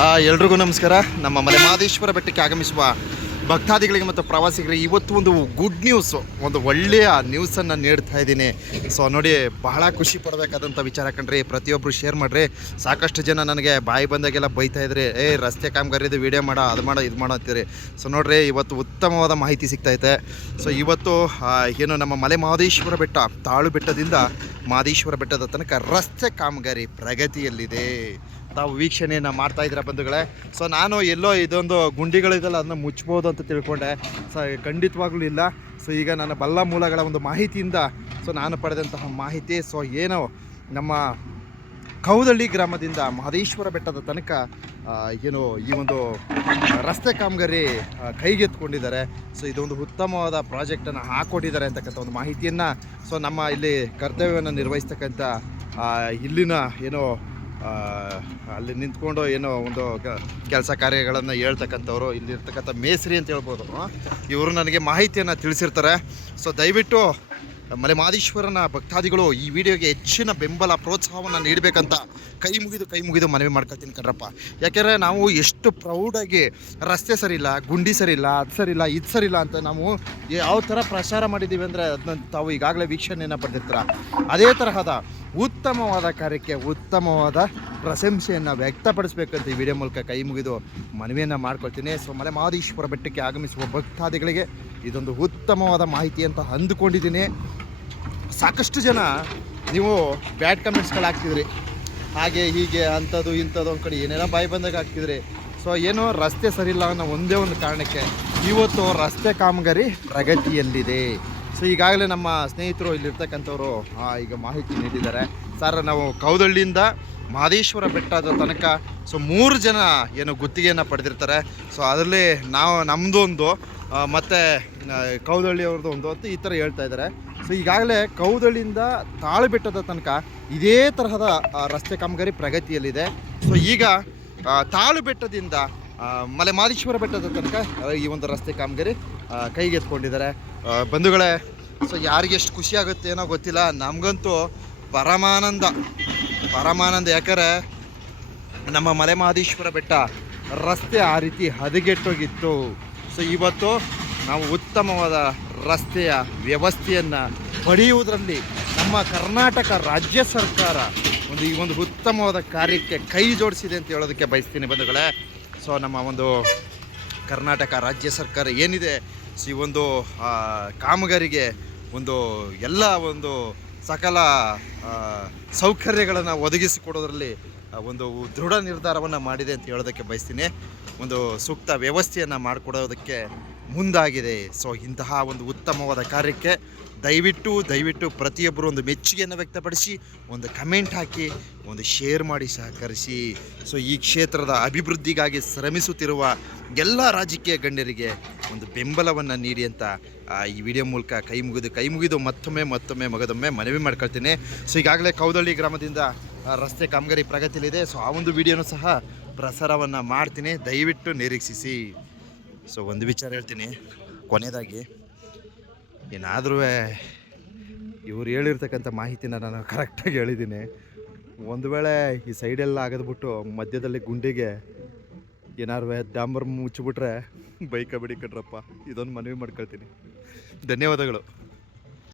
ಎಲ್ರಿಗೂ ನಮಸ್ಕಾರ. ನಮ್ಮ ಮಲೆಮಾದೇಶ್ವರ ಬೆಟ್ಟಕ್ಕೆ ಆಗಮಿಸುವ ಭಕ್ತಾದಿಗಳಿಗೆ ಮತ್ತು ಪ್ರವಾಸಿಗರಿಗೆ ಇವತ್ತು ಒಂದು ಗುಡ್ ನ್ಯೂಸು ಒಂದು ಒಳ್ಳೆಯ ನ್ಯೂಸನ್ನು ನೀಡ್ತಾ ಇದ್ದೀನಿ. ಸೊ ನೋಡಿ, ಬಹಳ ಖುಷಿ ಪಡಬೇಕಾದಂಥ ವಿಚಾರ ಕಂಡ್ರಿ ಪ್ರತಿಯೊಬ್ಬರು ಶೇರ್ ಮಾಡಿರಿ. ಸಾಕಷ್ಟು ಜನ ನನಗೆ ಬಾಯಿ ಬಂದಾಗೆಲ್ಲ ಬೈತಾ ಇದ್ರಿ, ಏ, ರಸ್ತೆ ಕಾಮಗಾರಿದು ವೀಡಿಯೋ ಮಾಡೋ, ಅದು ಮಾಡೋ, ಇದು ಮಾಡೋ ಅಂತೀರಿ. ಸೊ ನೋಡ್ರಿ, ಇವತ್ತು ಉತ್ತಮವಾದ ಮಾಹಿತಿ ಸಿಗ್ತೈತೆ. ಸೊ ಇವತ್ತು ಏನು ನಮ್ಮ ಮಲೆ ಮಹದೇಶ್ವರ ಬೆಟ್ಟ, ತಾಳು ಬೆಟ್ಟದಿಂದ ಮಹದೇಶ್ವರ ಬೆಟ್ಟದ ತನಕ ರಸ್ತೆ ಕಾಮಗಾರಿ ಪ್ರಗತಿಯಲ್ಲಿದೆ. ತಾವು ವೀಕ್ಷಣೆಯನ್ನು ಮಾಡ್ತಾ ಇದ್ದೀರಾ ಬಂಧುಗಳೇ? ಸೊ ನಾನು ಎಲ್ಲೋ ಇದೊಂದು ಗುಂಡಿಗಳಿದೆಲ್ಲ ಅದನ್ನ ಮುಚ್ಬೋದು ಅಂತ ತಿಳ್ಕೊಂಡೆ. ಸೊ ಖಂಡಿತವಾಗ್ಲೂ ಇಲ್ಲ. ಸೊ ಈಗ ನನ್ನ ಬಲ್ಲ ಮೂಲಗಳ ಒಂದು ಮಾಹಿತಿಯಿಂದ ಸೊ ನಾನು ಪಡೆದಂತಹ ಮಾಹಿತಿ ಸೊ ಏನು ನಮ್ಮ ಕೌದಳ್ಳಿ ಗ್ರಾಮದಿಂದ ಮಹದೇಶ್ವರ ಬೆಟ್ಟದ ತನಕ ಏನು ಈ ಒಂದು ರಸ್ತೆ ಕಾಮಗಾರಿ ಕೈಗೆತ್ಕೊಂಡಿದ್ದಾರೆ ಸೊ ಇದೊಂದು ಉತ್ತಮವಾದ ಪ್ರಾಜೆಕ್ಟನ್ನು ಹಾಕ್ಕೊಟ್ಟಿದ್ದಾರೆ ಅಂತಕ್ಕಂಥ ಒಂದು ಮಾಹಿತಿಯನ್ನು ಸೊ ನಮ್ಮ ಇಲ್ಲಿ ಕರ್ತವ್ಯವನ್ನು ನಿರ್ವಹಿಸ್ತಕ್ಕಂಥ ಇಲ್ಲಿನ, ಏನೋ ಅಲ್ಲಿ ನಿಂತ್ಕೊಂಡು ಏನೋ ಒಂದು ಕೆಲಸ ಕಾರ್ಯಗಳನ್ನು ಹೇಳ್ತಕ್ಕಂಥವ್ರು, ಇಲ್ಲಿರ್ತಕ್ಕಂಥ ಮೇಸ್ರಿ ಅಂತ ಹೇಳ್ಬೋದು. ಇವರು ನನಗೆ ಮಾಹಿತಿಯನ್ನು ತಿಳಿಸಿರ್ತಾರೆ. ಸೊ ದಯವಿಟ್ಟು ಮಲೆ ಮಾದೇಶ್ವರನ ಭಕ್ತಾದಿಗಳು ಈ ವಿಡಿಯೋಗೆ ಹೆಚ್ಚಿನ ಬೆಂಬಲ, ಪ್ರೋತ್ಸಾಹವನ್ನು ನೀಡಬೇಕಂತ ಕೈ ಮುಗಿದು ಕೈ ಮುಗಿದು ಮನವಿ ಮಾಡ್ಕೊಳ್ತೀನಿ ಕಣ್ರಪ್ಪ. ಯಾಕೆಂದರೆ ನಾವು ಎಷ್ಟು ಪ್ರೌಡಾಗಿ ರಸ್ತೆ ಸರಿ ಇಲ್ಲ ಗುಂಡಿ ಸರಿಯಿಲ್ಲ, ಅದು ಸರಿ ಇಲ್ಲ ಇದು ಸರಿ ಇಲ್ಲ ಅಂತ ನಾವು ಯಾವ ಥರ ಪ್ರಚಾರ ಮಾಡಿದ್ದೀವಿ ಅಂದರೆ ಅದನ್ನ ತಾವು ಈಗಾಗಲೇ ವೀಕ್ಷಣೆಯನ್ನು ಪಡೆದಿರ್ತೀರ. ಅದೇ ತರಹದ ಉತ್ತಮವಾದ ಕಾರ್ಯಕ್ಕೆ ಉತ್ತಮವಾದ ಪ್ರಶಂಸೆಯನ್ನು ವ್ಯಕ್ತಪಡಿಸಬೇಕಂತ ಈ ವಿಡಿಯೋ ಮೂಲಕ ಕೈ ಮುಗಿದು ಮನವಿಯನ್ನು ಮಾಡ್ಕೊಳ್ತೀನಿ. ಸೊ ಮಲೆ ಮಹದೇಶ್ವರ ಬೆಟ್ಟಕ್ಕೆ ಆಗಮಿಸುವ ಭಕ್ತಾದಿಗಳಿಗೆ ಇದೊಂದು ಉತ್ತಮವಾದ ಮಾಹಿತಿ ಅಂತ ಅಂದುಕೊಂಡಿದ್ದೀನಿ. ಸಾಕಷ್ಟು ಜನ ನೀವು ಬ್ಯಾಡ್ ಕಮೆಂಟ್ಸ್ಗಳು ಹಾಕ್ತಿದ್ರಿ. ಹಾಗೆ ಹೀಗೆ ಅಂಥದ್ದು, ಇಂಥದ್ದು ಒಂದು ಕಡೆ ಏನೇನೋ ಬಾಯಿ ಬಂದಾಗ ಹಾಕ್ತಿದ್ರಿ. ಸೊ ಏನೋ ರಸ್ತೆ ಸರಿಯಿಲ್ಲ ಅನ್ನೋ ಒಂದೇ ಒಂದು ಕಾರಣಕ್ಕೆ ಇವತ್ತು ರಸ್ತೆ ಕಾಮಗಾರಿ ಪ್ರಗತಿಯಲ್ಲಿದೆ. ಸೊ ಈಗಾಗಲೇ ನಮ್ಮ ಸ್ನೇಹಿತರು ಇಲ್ಲಿರ್ತಕ್ಕಂಥವ್ರು ಈಗ ಮಾಹಿತಿ ನೀಡಿದ್ದಾರೆ. ಸರ್ ನಾವು ಕೌದಳ್ಳಿಯಿಂದ ಮಹದೇಶ್ವರ ಬೆಟ್ಟದ ತನಕ ಸೊ ಮೂರು ಜನ ಏನು ಗುತ್ತಿಗೆಯನ್ನು ಪಡೆದಿರ್ತಾರೆ. ಸೊ ಅದರಲ್ಲಿ ನಾವು ನಮ್ಮದೊಂದು ಮತ್ತು ಕೌದಳ್ಳಿಯವ್ರದ್ದು ಒಂದು ಅಂತ ಈ ಥರ ಹೇಳ್ತಾ ಇದ್ದಾರೆ. ಸೊ ಈಗಾಗಲೇ ಕೌದಳಿಂದ ತಾಳುಬೆಟ್ಟದ ತನಕ ಇದೇ ತರಹದ ರಸ್ತೆ ಕಾಮಗಾರಿ ಪ್ರಗತಿಯಲ್ಲಿದೆ. ಸೊ ಈಗ ತಾಳು ತಾಳುಬೆಟ್ಟದಿಂದ ಆ, ಮಲೆ ಮಾದೇಶ್ವರ ಬೆಟ್ಟದ ತನಕ ಈ ಒಂದು ರಸ್ತೆ ಕಾಮಗಾರಿ ಕೈಗೆತ್ಕೊಂಡಿದ್ದಾರೆ ಬಂಧುಗಳೇ ಸೊ ಯಾರಿಗೆ ಎಷ್ಟು ಖುಷಿ ಆಗುತ್ತೆ ಏನೋ ಗೊತ್ತಿಲ್ಲ. ನಮಗಂತೂ ಪರಮಾನಂದ ಪರಮಾನಂದ. ಯಾಕಂದರೆ ನಮ್ಮ ಮಲೆ ಮಹದೇಶ್ವರ ಬೆಟ್ಟ ರಸ್ತೆ ಆ ರೀತಿ ಹದಗೆಟ್ಟೋಗಿತ್ತು. ಸೊ ಇವತ್ತು ನಾವು ಉತ್ತಮವಾದ ರಸ್ತೆಯ ವ್ಯವಸ್ಥೆಯನ್ನು ಪಡೆಯುವುದರಲ್ಲಿ ನಮ್ಮ ಕರ್ನಾಟಕ ರಾಜ್ಯ ಸರ್ಕಾರ ಒಂದು ಈ ಒಂದು ಉತ್ತಮವಾದ ಕಾರ್ಯಕ್ಕೆ ಕೈ ಜೋಡಿಸಿದೆ ಅಂತ ಹೇಳೋದಕ್ಕೆ ಬಯಸ್ತೀನಿ ಬಂಧುಗಳೇ. ಸೊ ನಮ್ಮ ಒಂದು ಕರ್ನಾಟಕ ರಾಜ್ಯ ಸರ್ಕಾರ ಏನಿದೆ? ಈ ಒಂದು ಕಾಮಗಾರಿಗೆ ಒಂದು ಎಲ್ಲ ಒಂದು ಸಕಲ ಸೌಕರ್ಯಗಳನ್ನು ಒದಗಿಸಿಕೊಡೋದ್ರಲ್ಲಿ ಒಂದು ದೃಢ ನಿರ್ಧಾರವನ್ನು ಮಾಡಿದೆ ಅಂತ ಹೇಳೋದಕ್ಕೆ ಬಯಸ್ತೀನಿ. ಒಂದು ಸೂಕ್ತ ವ್ಯವಸ್ಥೆಯನ್ನು ಮಾಡಿಕೊಡೋದಕ್ಕೆ ಮುಂದಾಗಿದೆ. ಸೊ ಇಂತಹ ಒಂದು ಉತ್ತಮವಾದ ಕಾರ್ಯಕ್ಕೆ ದಯವಿಟ್ಟು ದಯವಿಟ್ಟು ಪ್ರತಿಯೊಬ್ಬರು ಒಂದು ಮೆಚ್ಚುಗೆಯನ್ನು ವ್ಯಕ್ತಪಡಿಸಿ, ಒಂದು ಕಮೆಂಟ್ ಹಾಕಿ, ಒಂದು ಶೇರ್ ಮಾಡಿ ಸಹಕರಿಸಿ. ಸೊ ಈ ಕ್ಷೇತ್ರದ ಅಭಿವೃದ್ಧಿಗಾಗಿ ಶ್ರಮಿಸುತ್ತಿರುವ ಎಲ್ಲ ರಾಜಕೀಯ ಗಣ್ಯರಿಗೆ ಒಂದು ಬೆಂಬಲವನ್ನು ನೀಡಿ ಅಂತ ಈ ವಿಡಿಯೋ ಮೂಲಕ ಕೈ ಮುಗಿದು ಕೈ ಮುಗಿದು ಮತ್ತೊಮ್ಮೆ ಮತ್ತೊಮ್ಮೆ ಮಗದೊಮ್ಮೆ ಮನವಿ ಮಾಡ್ಕೊಳ್ತೀನಿ. ಸೊ ಈಗಾಗಲೇ ಕೌದಳ್ಳಿ ಗ್ರಾಮದಿಂದ ರಸ್ತೆ ಕಾಮಗಾರಿ ಪ್ರಗತಿಯಲ್ಲಿದೆ. ಸೊ ಆ ಒಂದು ವಿಡಿಯೋನೂ ಸಹ ಪ್ರಸಾರವನ್ನು ಮಾಡ್ತೀನಿ. ದಯವಿಟ್ಟು ನಿರೀಕ್ಷಿಸಿ. ಸೊ ಒಂದು ವಿಚಾರ ಹೇಳ್ತೀನಿ. ಕೊನೆಯದಾಗಿ ಏನಾದರೂ ಇವ್ರು ಹೇಳಿರ್ತಕ್ಕಂಥ ಮಾಹಿತಿನ ನಾನು ಕರೆಕ್ಟಾಗಿ ಹೇಳಿದ್ದೀನಿ. ಒಂದು ವೇಳೆ ಈ ಸೈಡೆಲ್ಲ ಆಗದ್ಬಿಟ್ಟು ಮಧ್ಯದಲ್ಲಿ ಗುಂಡಿಗೆ ಏನಾರು ಡಾಂಬರ್ ಮುಚ್ಚಿಬಿಟ್ರೆ ಬೈಕ ಬಿಡಿ ಕಟ್ರಪ್ಪ ಇದೊಂದು ಮನವಿ ಮಾಡ್ಕೊಳ್ತೀನಿ. ಧನ್ಯವಾದಗಳು.